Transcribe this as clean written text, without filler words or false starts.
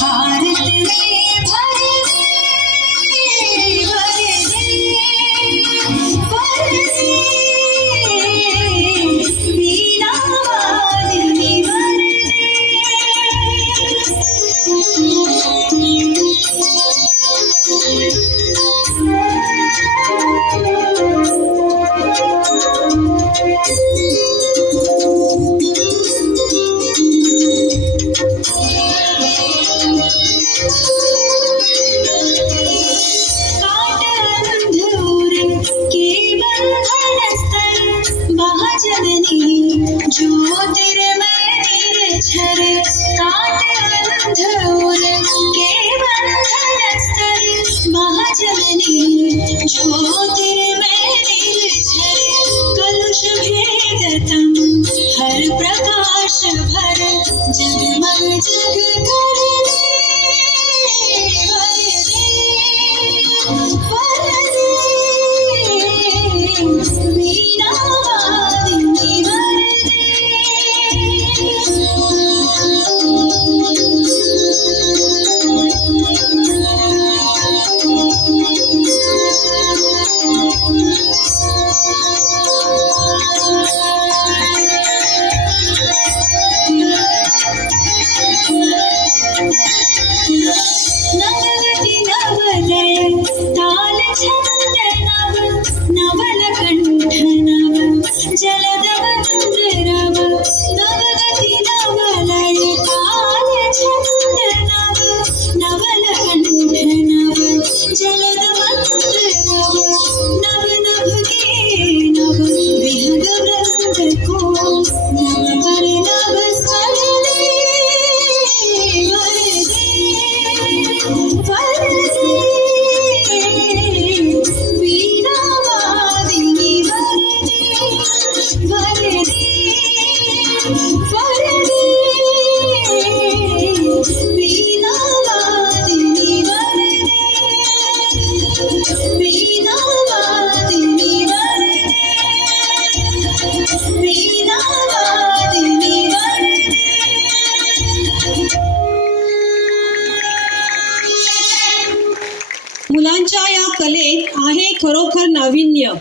भारत में भर दे, भर दे, वीणा वादिनी भर ज्योतिर्मय निर्झर काट अंधूर के बंधन स्तर महाजननी ज्योतिर्मय निर्झर कलुष भेदतम हर प्रकाश भर जगमग जग कर नवलति नवलय ताल छंद नव नवल कंठ नव जलदवंद रव नवलति नवलय ताल छंद नव नवल कंठ नव जलदवंद रव नव नभ के नव विहग वृंद को नव पर नव स्वर मुलांच्या या कलेत आहे खरोखर नाविन्य.